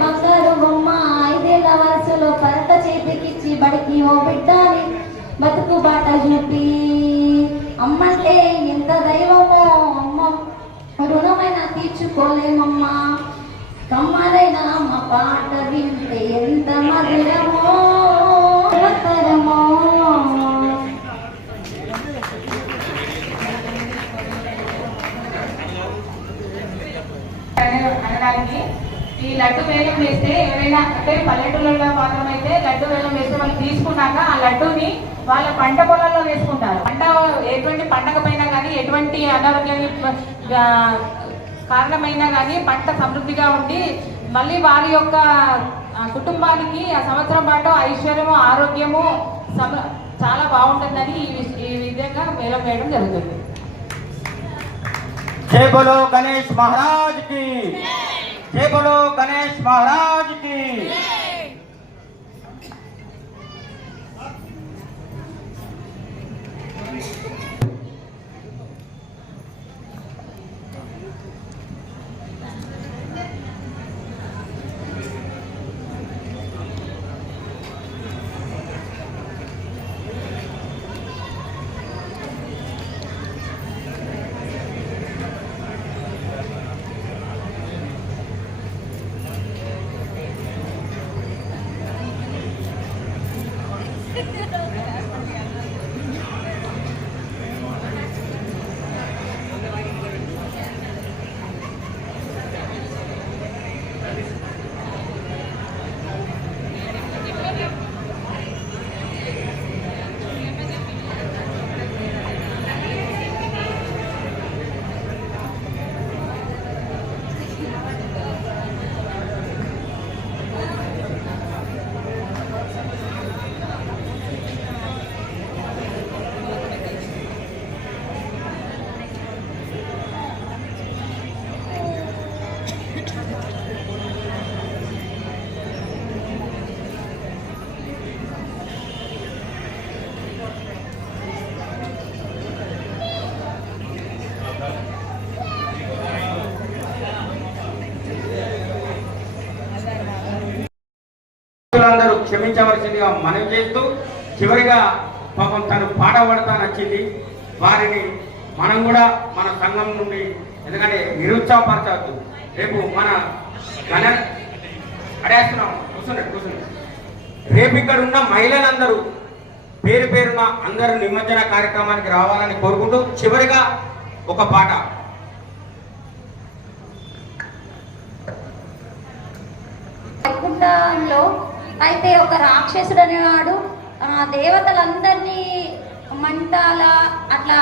బంగారు బొమ్మ ఐదేళ్ళ వయసులో పరత చేతికిచ్చి బడికి ఓ బిడ్డాని బతుకు బాట చూపి అమ్మంటే ఎంత దైవమో అమ్మ రుణమైన తీర్చుకోలేమమ్మా. కమ్మలైన మా పాట వింటే ఎంత మధురమో మధురమో అనడానికి ఈ లడ్డు వేలం వేస్తే ఎవరైనా అంటే పల్లెటూళ్ళలో మాత్రం అయితే లడ్డు వేలం వేస్తే వాళ్ళు తీసుకున్నాక ఆ లడ్డుని వాళ్ళ పంట పొలాల్లో వేసుకుంటారు. పంట ఎటువంటి పండగ పైన కానీ ఎటువంటి అనారోగ్యాన్ని కారణమైనా కానీ పంట సమృద్ధిగా ఉండి మళ్ళీ వారి యొక్క కుటుంబానికి ఆ సంవత్సరం పాటు ఐశ్వర్యము ఆరోగ్యము సమ చాలా బాగుంటుందని ఈ విధంగా వేలం వేయడం జరుగుతుంది. గణేష్ మహారాజ్కి જય બોલો ગણેશ મહારાજ કી మనవి చేస్తూ చివరిగా పాపం తను పాట పడతా నచ్చింది వారిని మనం కూడా మన సంఘం నుండి ఎందుకంటే నిరుత్సాహపరచవద్దు. రేపు మన గణ అడేస్తున్నాం. కూర్చున్నాడు కూర్చున్నాడు రేపు ఇక్కడ ఉన్న మహిళలందరూ పేరు పేరున అందరూ నిమజ్జన కార్యక్రమానికి రావాలని కోరుకుంటూ చివరిగా ఒక పాట. లో అయితే ఒక రాక్షసుడు అనేవాడు దేవతలందరినీ మంటల అట్లా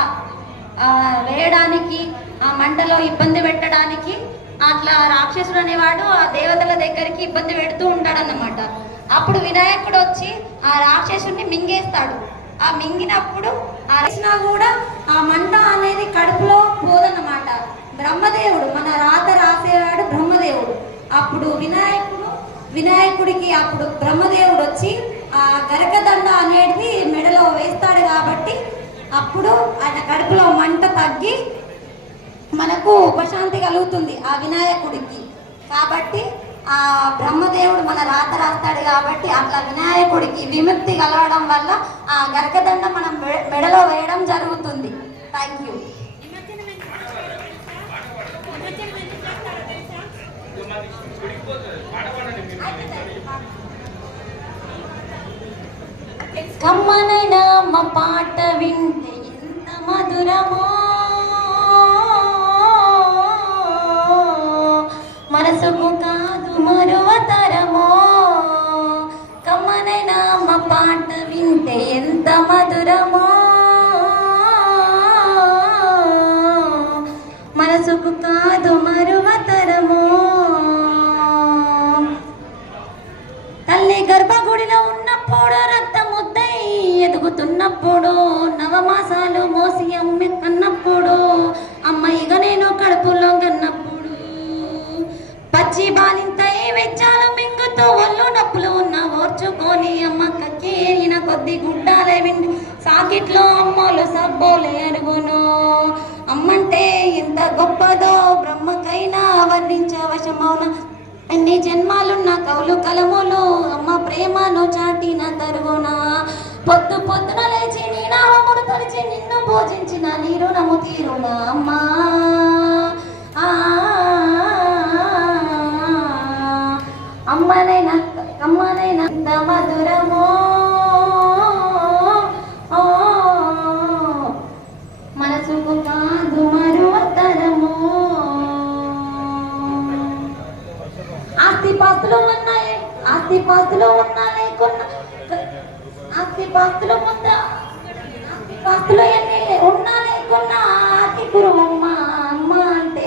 వేయడానికి ఆ మంటలో ఇబ్బంది పెట్టడానికి అట్లా రాక్షసుడు అనేవాడు ఆ దేవతల దగ్గరికి ఇబ్బంది పెడుతూ ఉంటాడన్నమాట. అప్పుడు వినాయకుడు వచ్చి ఆ రాక్షసుడిని మింగేస్తాడు. ఆ మింగినప్పుడు ఆ కూడా ఆ మంట అనేది కడుపులో పోదన్నమాట. బ్రహ్మదేవుడు మన రాత రాసేవాడు బ్రహ్మదేవుడు. అప్పుడు వినాయకుడు వినాయకుడికి అప్పుడు బ్రహ్మదేవుడు వచ్చి ఆ గరకదండ అనేది మెడలో వేస్తాడు కాబట్టి అప్పుడు ఆయన కడుపులో మంట తగ్గి మనకు ఉపశాంతి కలుగుతుంది ఆ వినాయకుడికి. కాబట్టి ఆ బ్రహ్మదేవుడు మన రాత రాస్తాడు కాబట్టి అట్లా వినాయకుడికి విముక్తి కలగడం వల్ల ఆ గరకదండ మనం మెడలో వేయడం జరుగుతుంది. థ్యాంక్ యూ కమ్మనైనా మా పాట వింటే ఎంత మధురమో. మనసుకు కాదు మరో తరమో. కమ్మనైనా మా పాట వింటే ఎంత మధురమో. మనసుకు కాదు మరువతరమో ఎదుగుతున్నప్పుడు నవమాసాలు మోసి అమ్మి కన్నప్పుడు అమ్మాయిగా నేను కడుపులో కన్నప్పుడు. పచ్చి బాలింతై వెచ్చాలు మింగుతూ ఒళ్ళు నొప్పులు ఉన్న ఓర్చుకొని అమ్మ కక్కేరిన కొద్ది గుడ్డాలే విండి. సాకిట్లో అమ్మోలు సబ్బోలే అరుగును. అమ్మంటే ఎంత గొప్పదో బ్రహ్మకైనా వర్ణించవశమౌన ఎన్ని జన్మాలున్న కౌలు కలములు అమ్మ ప్రేమను చాటిన తరువునా. పొద్దు పొద్దున లేచి నీ నామమును తలిచి నిన్ను భోజించిన నీ రుణము తీరున అమ్మా. అమ్మనైనా అమ్మనైనా మధురమో. ఓ, మనసుకు కాదు మరువతరము ఆస్తి పాస్తులు ఉన్నాయి ఆస్తి పాస్తులు ఉన్నా లేకున్నా ఆస్తి పాస్తులు ఉందా ఆస్తి పాస్తులు ఎన్ని ఉన్నా లేకున్నా ఆస్తి కురుమమ్మ అమ్మ అంటే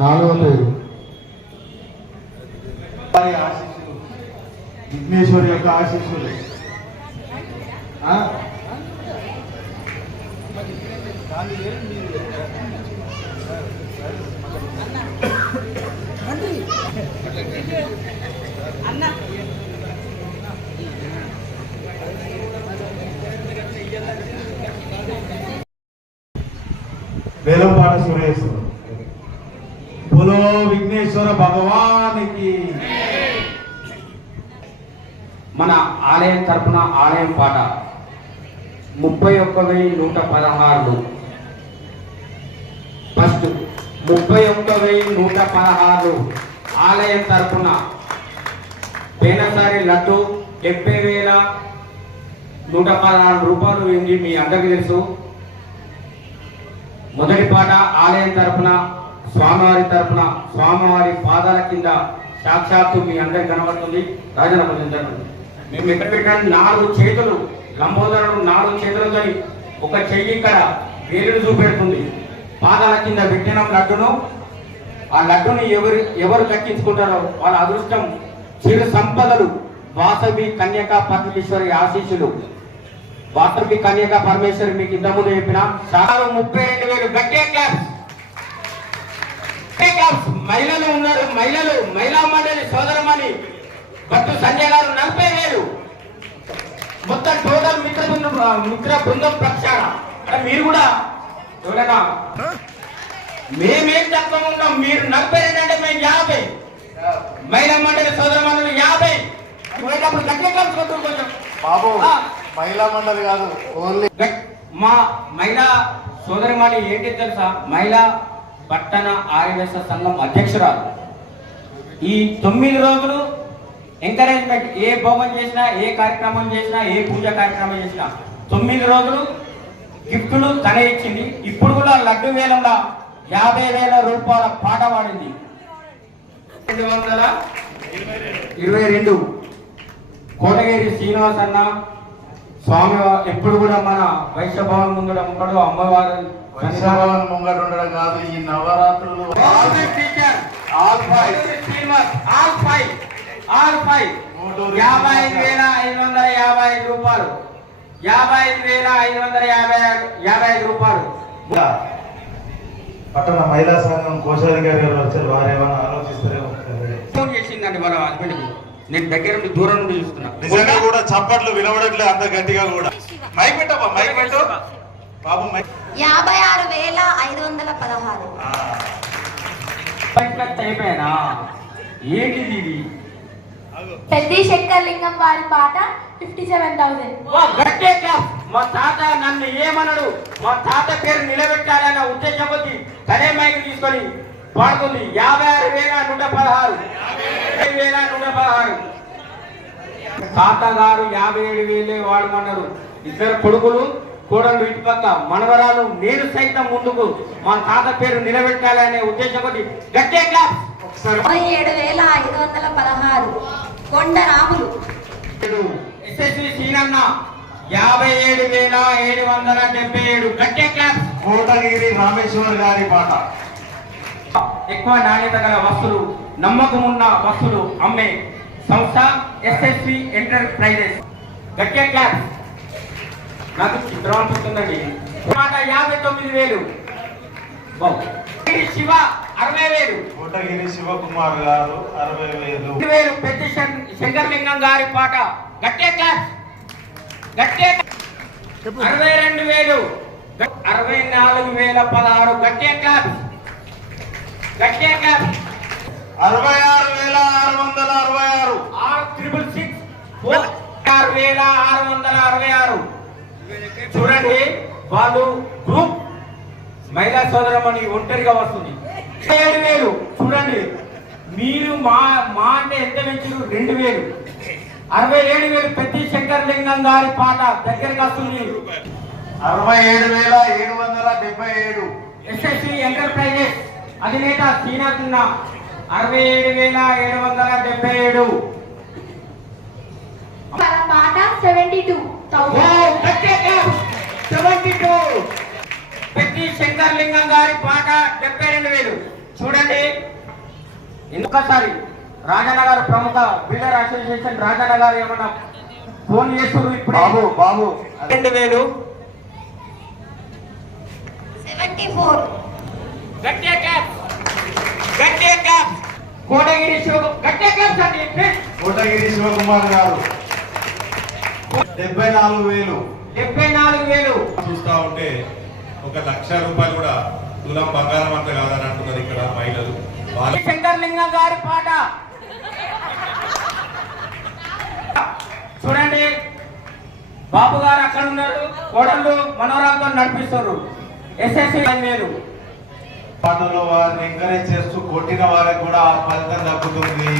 నాలుగో పేరు వారి ఆశీస్సులు. విఘ్నేశ్వరి యొక్క ఆశీస్సులు. ఆ? వేలంపాట సురేశ్వరు బులో విఘ్నేశ్వర భగవానికి. మన ఆలయం తరపున ఆలయం పాట. ముప్పై ఒక్క వెయ్యి నూట పదహారులు. ఫస్ట్ ముప్పై ఒక్క వెయ్యి నూట పదహారు ఆలయం తరపున పేనసారి లడ్డు డెబ్బై వేల నూట పదహారు రూపాయలు ఏంటి మీ అందరికీ తెలుసు. మొదటి పాట ఆలయం తరపున స్వామివారి తరపున స్వామివారి పాదాల కింద సాక్షాత్తు మీ అందరికి కనబడుతుంది. రాజన జరుగుతుంది మేము ఎక్కడ పెట్టాను నాలుగు చేతులు లంబోదరుడు నాలుగు చేతులతో ఒక చెయ్యి ఇక్కడ వేలును చూపెడుతుంది. పాదాల కింద పెట్టిన లడ్డును ఆ లడ్డుని ఎవరు ఎవరు దక్కించుకుంటారో వాళ్ళ అదృష్టం చిరు సంపదలు. వాసవి కన్యకా పరమేశ్వరి ఆశీస్సులు. వాసవి కన్యకా పరమేశ్వరి మీకు ఇంతకుముందు చెప్పిన సారు ముప్పై రెండు వేలు గట్టే క్లాప్స్ మహిళలు ఉన్నారు మహిళలు మహిళా మండలి సోదరమని భక్తు సంజయ్ గారు నలభై వేలు. మొత్తం టోటల్ మిత్ర బృందం మిత్ర బృందం ప్రక్షాళన. అంటే మీరు కూడా ఎవరైనా మేమేం తక్కువ ఉన్నాం మీరు నలభై రెండు అంటే మేము యాభై. మహిళా మండలి యాభై. పోయేటప్పుడు గట్టిగా కలుసుకుంటాం కొంచెం. బాబు. మహిళా మండలి కాదు ఓన్లీ. మా మహిళా సోదరిమణి ఏంటి తెలుసా? మహిళా పట్టణ ఆర్యవేశ సంఘం అధ్యక్షురాలు. ఈ తొమ్మిది రోజులు ఎంకరేజ్మెంట్ ఏ భోగం చేసినా ఏ కార్యక్రమం చేసినా ఏ పూజ కార్యక్రమం చేసినా తొమ్మిది రోజులు గిఫ్టులు తన ఇచ్చింది ఇప్పుడు కూడా లడ్డు వేలంలో యాభై వేల రూపాయల పాట పాడింది. రెండు వందల ఇరవై రెండు. కోటగిరి శ్రీనివాస్ అన్న స్వామి ఎప్పుడు కూడా మన వైశ్యభవన్ ముందు ఉంటాడు అమ్మవారు వైశ్వభవన్ ముంగట ఉండడం కాదు ఈ నవరాత్రులు. All five Srinivas all five all five యాభై ఐదు వేల ఐదు వందల యాభై ఐదు రూపాయలు. యాభై ఐదు వేల ఐదు వందల యాభై యాభై ఐదు రూపాయలు. పట్టణ మహిళా సంఘం కోశాధికారి గారు వచ్చారు. వారు ఏమైనా ఆలోచిస్తారేమో ఫోన్ చేసిందండి వాళ్ళ హస్బెండ్ నేను దగ్గర నుండి దూరం నుండి చూస్తున్నా. నిజంగా కూడా చప్పట్లు వినబడట్లే అంత గట్టిగా కూడా. మైక్ పెట్టమ్మా మైక్ పెట్టు. బాబు మైక్. యాభై ఆరు వేల ఐదు వందల పదహారు. అయిపోయానా? ఏంటిది పెద్ది శంకర్ లింగం వారి పాట ఫిఫ్టీ సెవెన్ థౌసండ్ వా, గట్టే క్లాప్. మా తాత నన్ను ఏమనడు? మా తాత పేరు నిలబెట్టాలన్న ఉద్దేశం కొద్ది కడే మైక్ తీసుకొని పాడుతుంది యాభై ఆరు వేల నూట పదహారు. వేల నూట పదహారు. తాత గారు యాభై ఏడు వేలే వాడమన్నారు. ఇద్దరు కొడుకులు కోడలు ఇటు పక్క మనవరాలు నేను సైతం ముందుకు మా తాత పేరు నిలబెట్టాలనే ఉద్దేశం కొద్ది గట్టే ఒకసారి ఏడు వేల ఐదు వందల పదహారు. కొండ రాములు. ఎస్ఎస్సి సీనన్న యాభై ఏడు వేల ఏడు వందల డెబ్బై ఏడు. గట్టే క్లాప్ కోటగిరి రామేశ్వర్ గారి పాట. ఎక్కువ నాణ్యత గల వస్తువులు నమ్మకం ఉన్న వస్తువులు అమ్మే సంస్థ ఎస్ఎస్సి ఎంటర్ప్రైజెస్. గట్టే క్లాప్ నాకు చిత్రం అనిపిస్తుందండి. మాట యాభై తొమ్మిది వేలు. శివ అరవై వేలు. కోటగిరి శివకుమార్ గారు అరవై వేలు. వేలు. పెద్ద శం- శంకరలింగం గారి పాట. గట్టే క్లాస్. గట్టే అరవై రెండు వేలు. అరవై నాలుగు వేల పదహారు. గట్టిగా క్లాప్ గట్టిగా క్లాప్ అరవై ఆరు వేల ఆరు వందల అరవై ఆరు. ఆరు త్రిబుల్ సిక్స్ ఆరు వేల ఆరు వందల అరవై ఆరు. చూడండి వాళ్ళు గ్రూప్ మహిళా సోదరమని ఒంటరిగా వస్తుంది. ఏడు వేలు. చూడండి మీరు మా మా అంటే ఎంత పెంచారు రెండు వేలు. అరవై ఏడు వేలు పెద్ద శంకరలింగం గారి పాట దగ్గరికి వస్తుంది. అరవై ఏడు వేల ఏడు వందల డెబ్బై ఏడు. ఎస్ఎస్సి ఎంటర్ప్రైజెస్ అధినేత శ్రీనాథ్ అరవై ఏడు వేల ఏడు వందల డెబ్బై ఏడు. పాట seventy two. Seventy two. Peddi Shankarlingam గారి పాట డెబ్బై రెండు వేలు. చూడండి. ఇంకొకసారి. రాజన్న గారు ప్రముఖ బిల్డర్ అసోసియేషన్ రాజన్న గారు ఏమన్నా ఫోన్ చేస్తున్నారు ఇప్పుడు? బాబు బాబు. రెండు వేలు. కోటగిరి శివకుమార్ గారు. డెబ్బై నాలుగు వేలు. డెబ్బై నాలుగు వేలు. చూస్తా ఉంటే ఒక లక్ష రూపాయలు కూడా తులం బంగారం అంత కాదని అంటున్నారు ఇక్కడ మహిళలు. వాళ్ళ శంకర్లింగం గారి పాట. చూడండి. బాబు గారు అక్కడ ఉన్నారు. కోడళ్ళు మనోరాలతో నడిపిస్తారు ఎస్ఎస్సి పాటలో వారిని ఎంకరేజ్ చేస్తూ కొట్టిన వారికి కూడా ఆ ఫలితం దక్కుతుంది.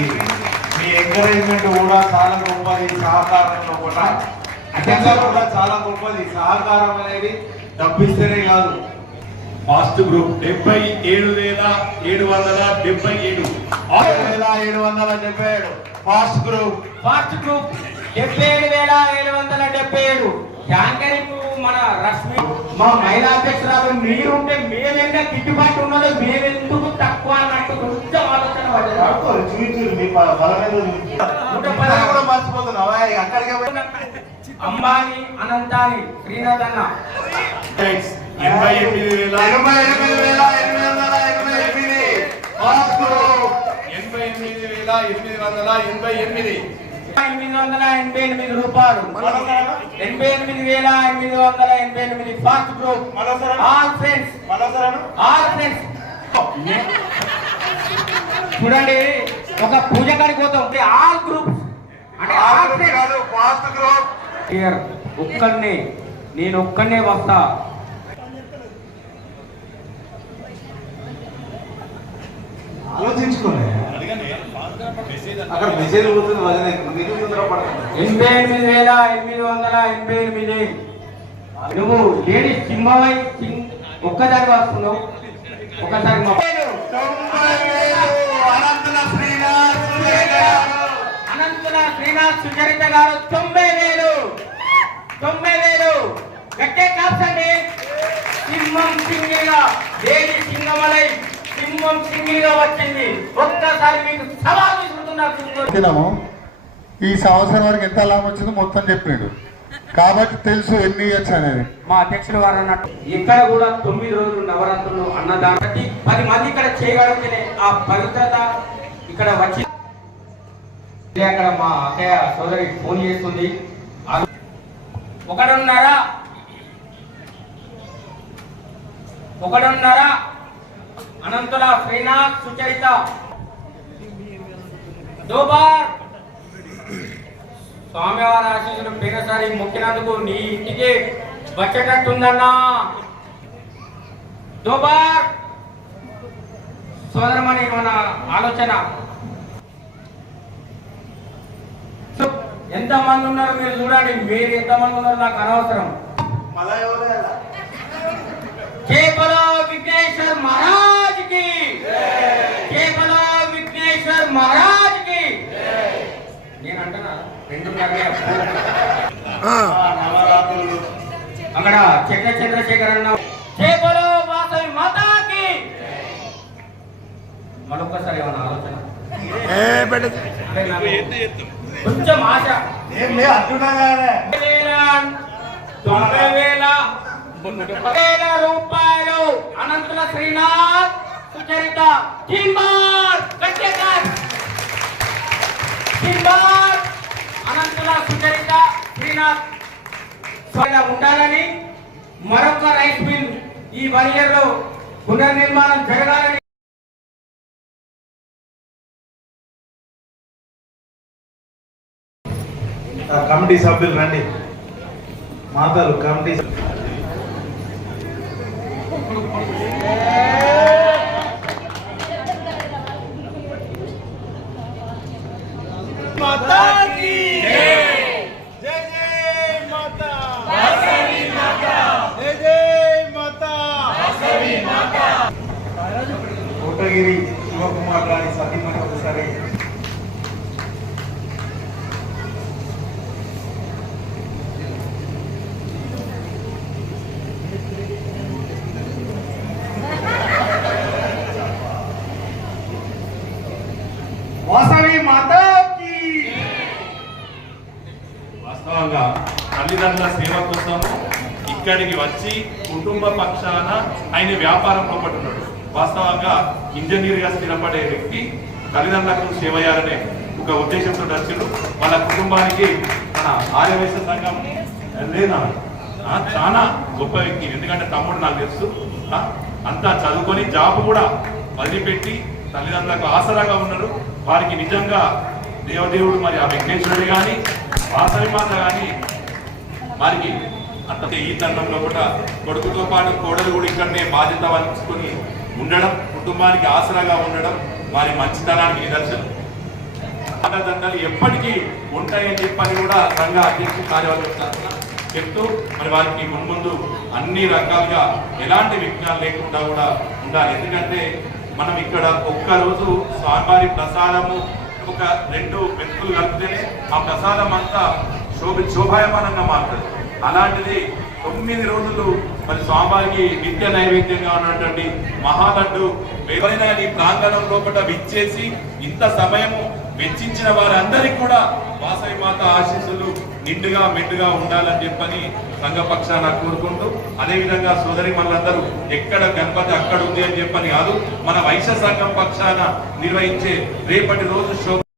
మీ ఎంకరేజ్మెంట్ కూడా చాలా గొప్పది. సహకారంలో కూడా. నిజంగా కూడా చాలా గొప్పది. సహకారం అనేది డబ్బిస్తేనే కాదు. ఫాస్ట్ గ్రూప్ డెబ్బై ఏడు వేల ఏడు వందల డెబ్బై ఏడు. ఆరు వేల ఏడు వందల డెబ్బై ఏడు. Fast group. Fast group. డెబ్బై ఏడు వేల ఏడు వందల డెబ్బై ఏడు. మన రశ్మి మా మహిళా అధ్యక్షురాలు మీరుంటే మేమెంత గిట్టుబాటు ఉన్నదో మేమెందుకు తక్కువ అన్నట్టు కొంచెం ఆలోచన పడ్డది. చూపించు మీ ప- బలం ఏదో చూపించు. ఇక్కడ కూడా మర్చిపోతున్నావా. అక్కడికే అంబానీ అనంతాని శ్రీనాథ్ అన్న ఎనభై ఎనిమిది వేల ఎనభై ఎనిమిది వేల ఎనిమిది వందల ఎనభై ఎనిమిది. ఎనభై ఎనిమిది వేల ఎనిమిది వందల ఎనభై ఎనిమిది. ఎనిమిది వందల ఎనభై ఎనిమిది రూపాయలు. ఎనభై ఎనిమిది వేల ఎనిమిది వందల ఎనభై ఎనిమిది fast group. All friends all friends చూడండి ఒక పూజ కాడికి పోతాం. ఆల్ గ్రూప్ అంటే ఆల్ ఫ్రెండ్స్ కాదు ఫాస్ట్ గ్రూప్ క్లియర్ ఒక్కడినే నేను ఒక్కనే వస్తా. అక్కడ మెసేజ్ పోతుంది వదిలే మీరు ఎనభై ఎనిమిది వేల ఎనిమిది వందల ఎనభై ఎనిమిది. నువ్వు లేడీ సింహమై ఒక్కసారి ఒక్కదాని వస్తున్నావు ఒకసారి అనంతుల శ్రీనాథ్ సుచరిత గారు తొంభై వేలు. తొంభై వేలు గట్టే కాపండి సింహం సింగిగా దేవి సింగమలై సింహం సింగిగా వచ్చింది. ఒక్కసారి మీకు సవాలు తినము ఈ సంవత్సరం వరకు ఎంత లాభం వచ్చిందో మొత్తం చెప్పిండు కాబట్టి తెలుసు ఎన్ని ఇయర్స్ అనేది. మా అధ్యక్షులు వారు అన్నట్టు ఇక్కడ కూడా తొమ్మిది రోజులు నవరాత్రులు అన్నదానం. ప్రతి పది మంది ఇక్కడ చేయగలిగితేనే ఆ పవిత్రత ఇక్కడ వచ్చి అక్కడ మా అక్కయ్య సోదరి ఫోన్ చేస్తుంది. ఒకడున్నారా. ఒకడున్నారా. అనంతుల శ్రీనాథ్ సుచరిత దోబార్ స్వామివారి ఆశీస్సులు పోయినసారి మొక్కినందుకు నీ ఇంటికి వచ్చేటట్టుందన్నా. దోబార్ సోదరమని మన ఆలోచన. సో, ఎంతమంది ఉన్నారు మీరు చూడండి మీరు ఎంతమంది ఉన్నారు నాకు అనవసరం? కేవల విఘ్నేశ్వర్ మహారాజ్కి కేవల విఘ్నేశ్వర్ మహారాజ్కి నేను అంటున్నా రెండున్నర ఆ, నవరాత్రులు అక్కడ చక్ర చంద్రశేఖర్ అన్న వాసవి మాతాకి మరొకసారి ఏమన్నా ఆలోచన కొంచెం ఆశ ఏం అంటున్నా తొంభై వేల వేల రూపాయలు అనంతుల శ్రీనాథ్ సుచరిత కింబార్ గట్టిగా అనంతుల సుచరిత శ్రీనాథ్ ఉండాలని మరొక రైస్ మిల్ ఈ వన్ ఇయర్లో పునర్నిర్మాణం జరగాలని కమిటీ సభ్యులు రండి. మాతలు కమిటీ కోటగిరి శివకుమార్ గారి సతీమణి ఒకసారి వాసవి మాతాకి వాస్తవంగా తల్లిదండ్రుల సేవ కోసము ఇక్కడికి వచ్చి కుటుంబ పక్షాన ఆయన వ్యాపారంలో పట్టున్నాడు వాస్తవంగా ఇంజనీర్గా స్థిరపడే వ్యక్తి తల్లిదండ్రులకు సేవ చేయాలనే ఒక ఉద్దేశంతో వచ్చిండు వాళ్ళ కుటుంబానికి మన ఆర్యవేశ సంఘం లేదా చాలా గొప్ప వ్యక్తి. ఎందుకంటే తమ్ముడు నాకు తెలుసు. అంతా చదువుకొని జాబ్ కూడా వదిలిపెట్టి తల్లిదండ్రులకు ఆసరాగా ఉన్నారు వారికి నిజంగా దేవదేవుడు మరి ఆ వెంకటేశ్వరుడు కానీ వాసవి మాత కానీ వారికి అట్లాగే ఈ తరుణంలో కూడా కొడుకుతో పాటు కోడలు కూడా ఇక్కడనే బాధ్యత వహించుకొని ఉండడం కుటుంబానికి ఆసరాగా ఉండడం వారి మంచితనానికి నిదర్శనం. అండదండలు ఎప్పటికీ ఉంటాయని చెప్పని కూడా సంఘ అధ్యక్షుడు కార్యవర్గం చెప్తూ మరి వారికి మున్ముందు అన్ని రకాలుగా ఎలాంటి విఘ్నాలు లేకుండా కూడా ఉండాలి. ఎందుకంటే మనం ఇక్కడ ఒక్క రోజు స్వామివారి ప్రసాదము ఒక రెండు మెతుకులు కలిపితేనే ఆ ప్రసాదం అంతా శోభ శోభాయమానంగా మారుతుంది. అలాంటిది తొమ్మిది రోజులు మరి స్వామివారికి నిత్య నైవేద్యంగా ఉన్నటువంటి మహాలడ్డు ఎవరైనా ఈ ప్రాంగణం లోపల విచ్చేసి ఇంత సమయము వెచ్చించిన వారందరికీ కూడా వాసవి మాత ఆశీస్సులు నిండుగా మెండుగా ఉండాలని చెప్పని సంఘపక్షాన కోరుకుంటూ అదేవిధంగా సోదరి మనందరూ ఎక్కడ గణపతి అక్కడ ఉంది అని చెప్పని కాదు మన వైశ్య సంఘం పక్షాన నిర్వహించే రేపటి రోజు శోభ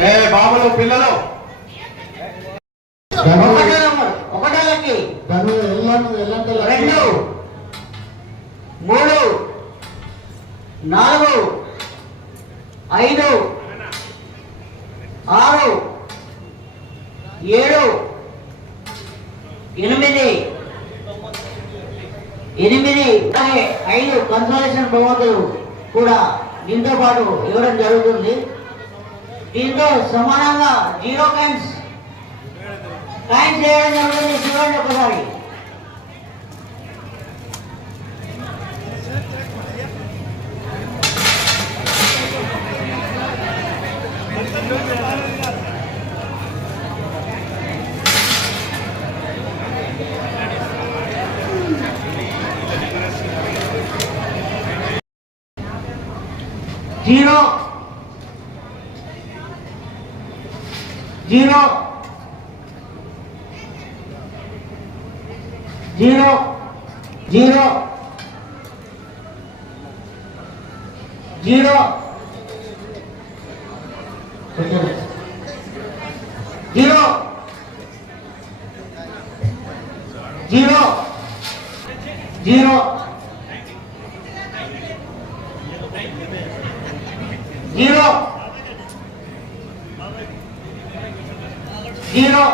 ఏ బాబులు పిల్లలు? ఒకటే నంబర్ ఒకటే లెక్కి రెండు మూడు నాలుగు ఐదు ఆరు ఏడు ఎనిమిది ఎనిమిది అలాగే ఐదు కన్సలేషన్ బహుమతులు కూడా దీంతో పాటు ఇవ్వడం జరుగుతుంది. దీంతో సమానంగా జీరో కాయిన్స్ కాయిన్స్ చేయడం జరుగుతుంది చూడండి ఒకసారి zero zero. Zero. Zero. Zero. Zero. Zero. Zero. Zero. Hero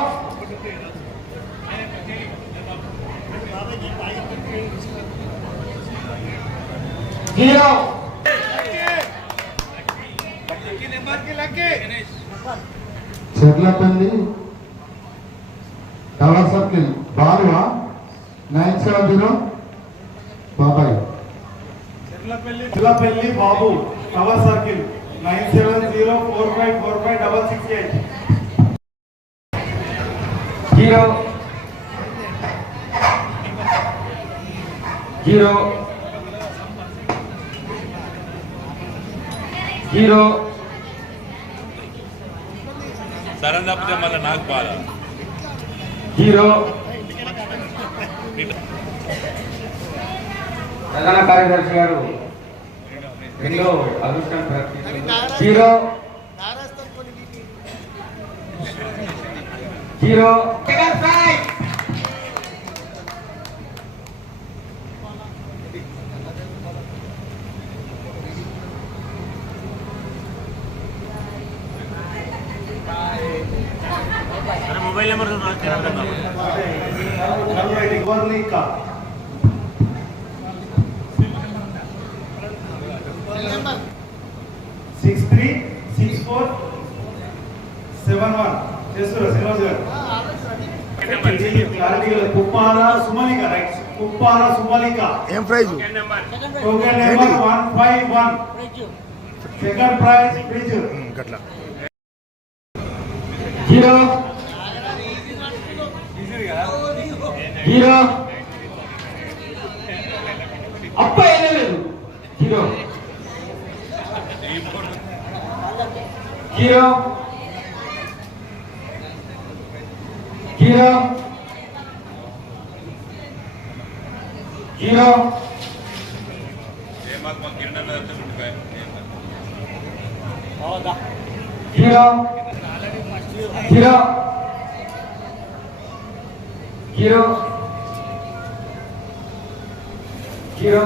zero. Zero. సరైన తప్పితే మళ్ళీ నాకు బాధ. జీరో. ప్రధాన కార్యదర్శి గారు రెండో అదృష్టం. జీరో. జీరో. ఇంకా six three six four seven one చేస్తున్నారు శ్రీనివాస్ గారు? Clarity Kuppala Sumalika right. Kuppala Sumalika. ఏం prize? Token number one five one second prize. Fridge గట్లా. జీరో హీరో అప్ప లేదు hero hero hero hero hero hero hero zero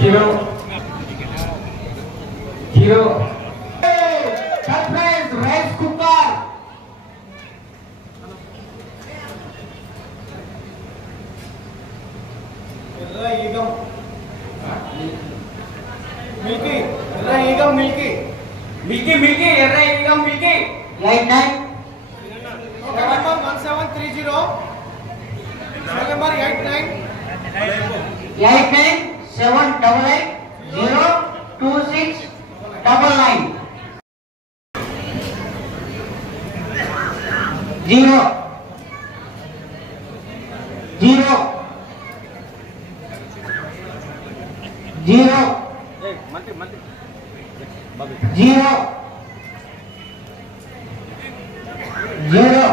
zero zero surprise rice cooker milky milky ఎర్ర ఈగం milky eight nine three zero number eight nine eight nine seven double eight zero two six double nine zero zero zero zero zero